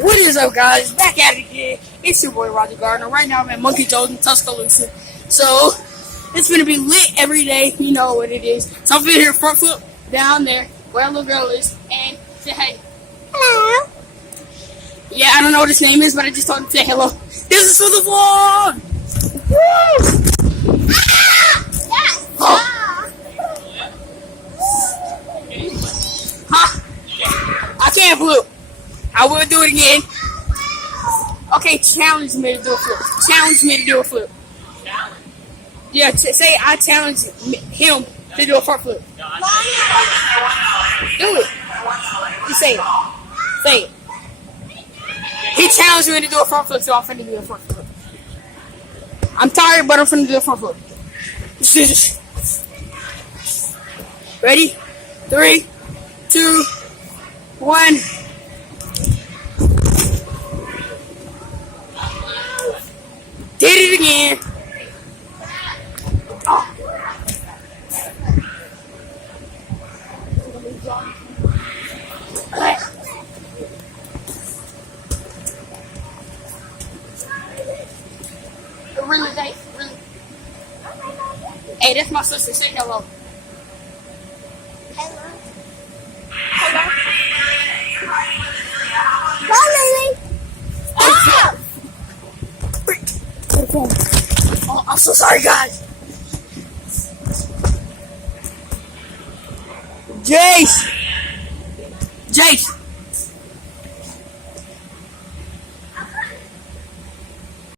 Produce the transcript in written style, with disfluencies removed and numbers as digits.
What is up, guys? Back at it again. It's your boy Roger Gardner. Right now I'm at Monkey Joe's in Tuscaloosa. So it's gonna be lit every day. You know what it is. So I'm gonna be here front foot down there where our little girl is and say hey. Hello. Yeah, I don't know what his name is, but I just told him to say hello. This is for the vlog. Woo! Huh? I can't flip. I will do it again. Okay, challenge me to do a flip. Challenge me to do a flip. Yeah, say I challenge him to do a front flip. Do it. Just say it. Say it. He challenged me to do a front flip, so I'm finna do a front flip. I'm tired, but I'm finna do a front flip. Ready? 3, 2, 1. Did it again. Oh. Really, really. Hey, that's my sister. Say hello. Hello. Oh, I'm so sorry, guys. Jace.